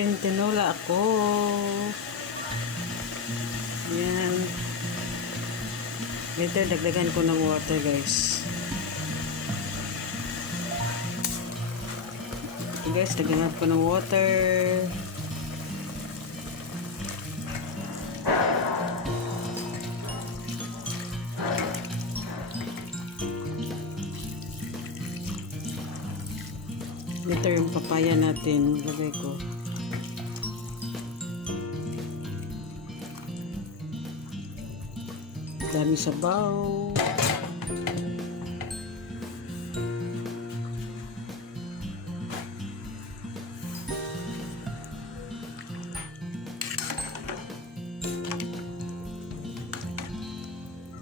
chicken tinola ako. Yan. Later, dagdagan ko ng water, guys. Okay, guys, dagdagan ko ng water. Later, yung papaya natin, lagay ko. Dami sabaw.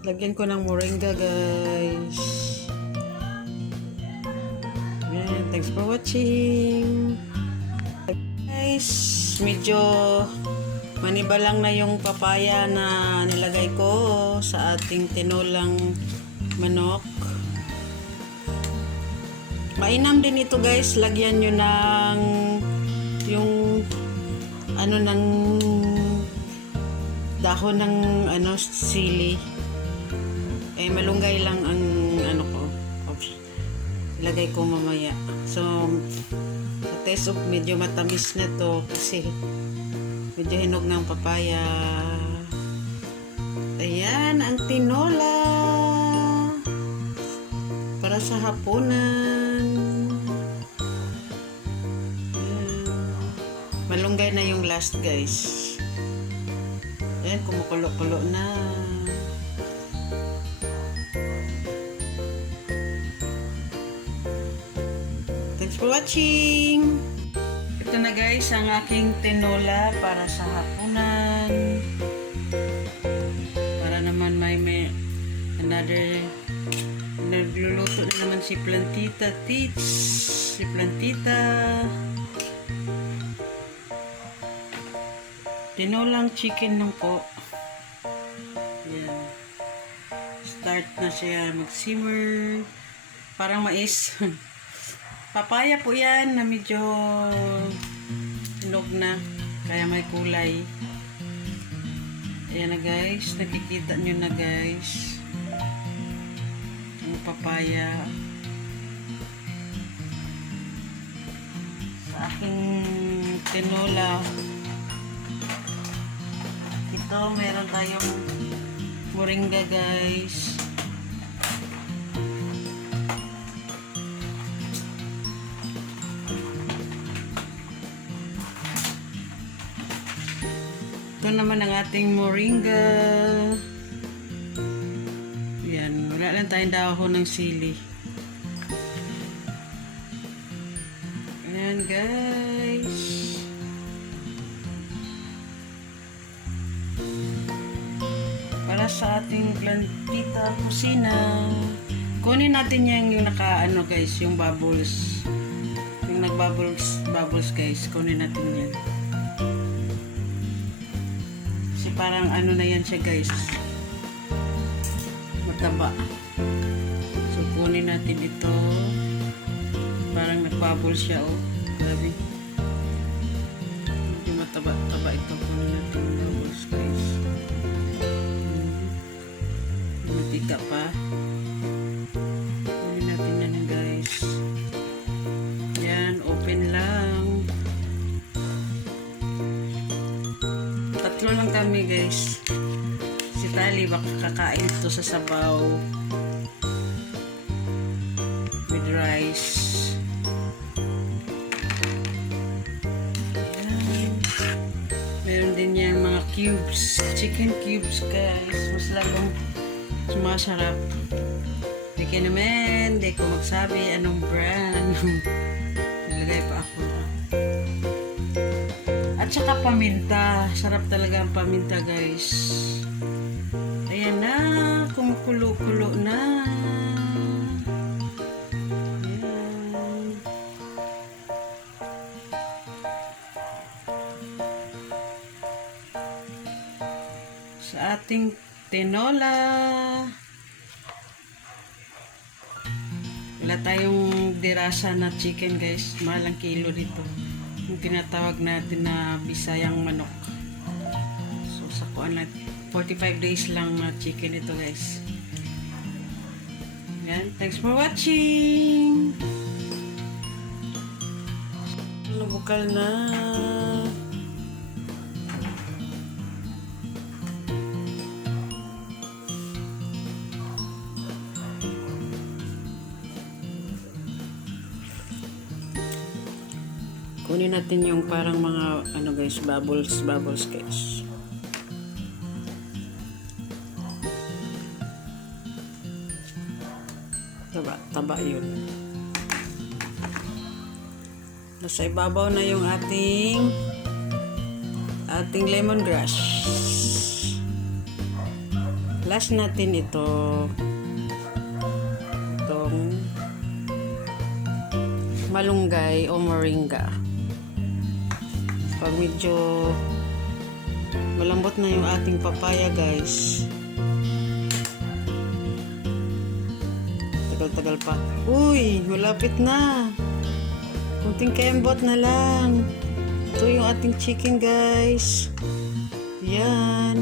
Lagyan ko ng moringa, guys. Ayan, thanks for watching. Guys, medyo manibalang na yung papaya na nilagay ko sa ating tinolang manok. Mainam din ito, guys. Lagyan nyo ng yung ano ng dahon ng sili. Malunggay lang ang ko. Ilagay ko mamaya. So, sa taste of medyo matamis na to kasi medyo hinog ng papaya. Ayan, ang tinola para sa hapunan. Malunggay na yung last, guys. Ayan, kumukulo-kulo na. Thanks for watching. Ito na, guys, ang aking tinola para sa hapunan. Para naman may another nagluluto na naman si Plantita Teach. Si Plantita. Tinolang chicken lang po. Ayan. Start na siya mag-simmer. Parang mais. Papaya po yan na medyo hinog na. Kaya may kulay. Ayan na, guys. Nakikita nyo na, guys. Ang papaya. Sa aking tinola. Ito, meron tayong moringa, guys. Ito naman ang ating moringa. Yan, wala lang tayong dahon ng sili. Ayan, guys. Para sa ating Plantita kusina. Kunin natin yung guys, yung bubbles. Yung nagbubbles, guys. Kunin natin yan. Kasi parang na yan siya, guys. Mataba. So, kunin natin ito. Parang nagbubbles siya, oh. Grabe. Medyo mataba ito. Kunin natin yung bubbles, guys. Matika pa. Kunin natin yan, guys. Yan, open lang. Tatlo lang kami, guys. Si Tali baka kakain ito sa sabaw with rice. Ayan. Meron din yan mga cubes, chicken cubes, guys. Mas lalong sumasarap. Hindi naman, hindi ko magsabi anong brand. Nilagay pa ako na. At saka paminta. Sarap talaga ang paminta, guys. Ayan na. Kumukulo-kulo na. Ayan. Sa ating tinola. Wala tayong dirasa na chicken, guys. Mahal ang kilo dito. yung tinatawag natin na Bisayang manok. So sa kuan lang 45 days lang na chicken ito guys. Yan, thanks for watching. Nabukal na. Kunin natin yung parang mga ano guys, bubbles guys. Taba yun. Nasa ibabaw na yung ating lemongrass. Last natin itong malunggay o moringa. Pag medyo malambot na yung ating papaya guys, tagal pa. Uy, malapit na. Kunting kembot na lang. Ito yung ating chicken guys. Yan.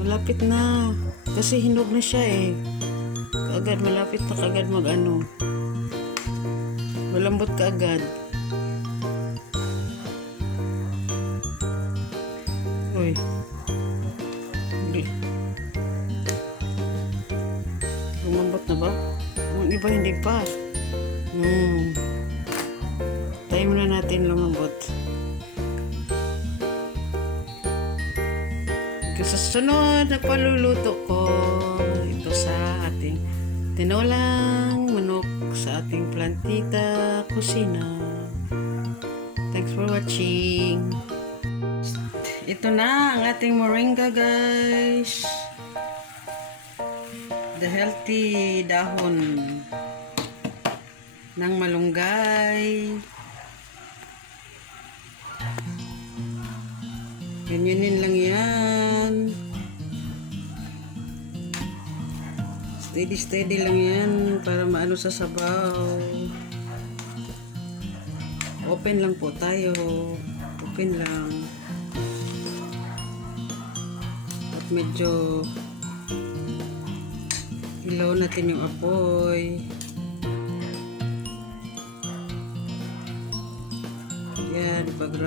Malapit na. Kasi hinog na siya eh. Kaagad, malapit na kaagad mag-ano. Malambot ka agad. Uy. Hindi. Lumambot na ba? Yung iba hindi pa. Tayo muna natin lumambot. Sa sunod na paluluto ko, ito sa ating tinolang manok sa ating plantita kusina. Thanks for watching. Ito na ang ating moringa guys. The healthy dahon ng malunggay. Ganyanin lang yan. Steady lang yan para maano sa sabaw. Open lang po tayo. Open lang. At medyo ilaw natin yung apoy. Yan.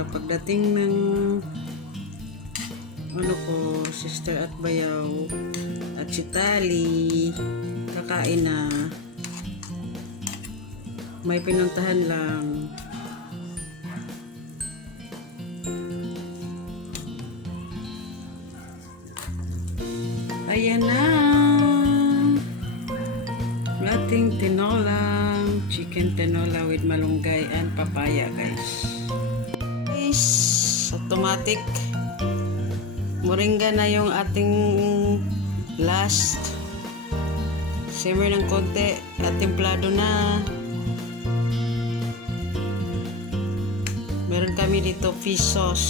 Pagdating ng ano ko, sister at bayaw at si Tali kakain na. May pinuntahan lang. Ayan na ating tinolang chicken tinola with malunggay and papaya guys. Automatic moringa na yung ating last. Simmer ng konti at templado na. Meron kami dito fish sauce.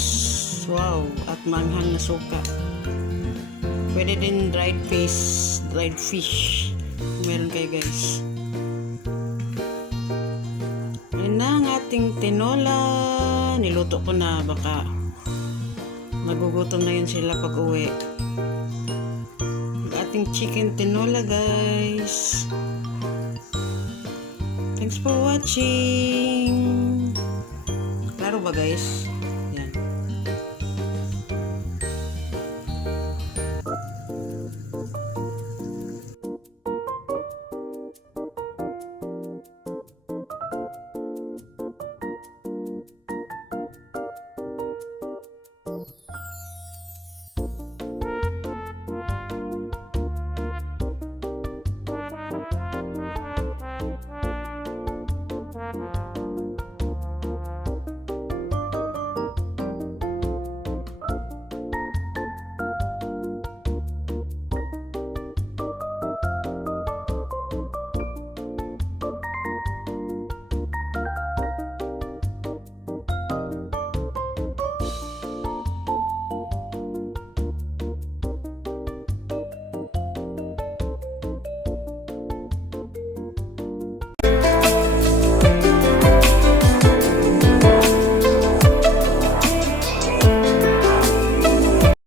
Wow, at manghang na suka. Pwede din dried fish. Meron kayo guys. Yan na ang ating tinola. Niluto ko na, baka nagugutom na yun sila pag uwi. Ating chicken tinola guys. Thanks for watching. Klaro ba guys?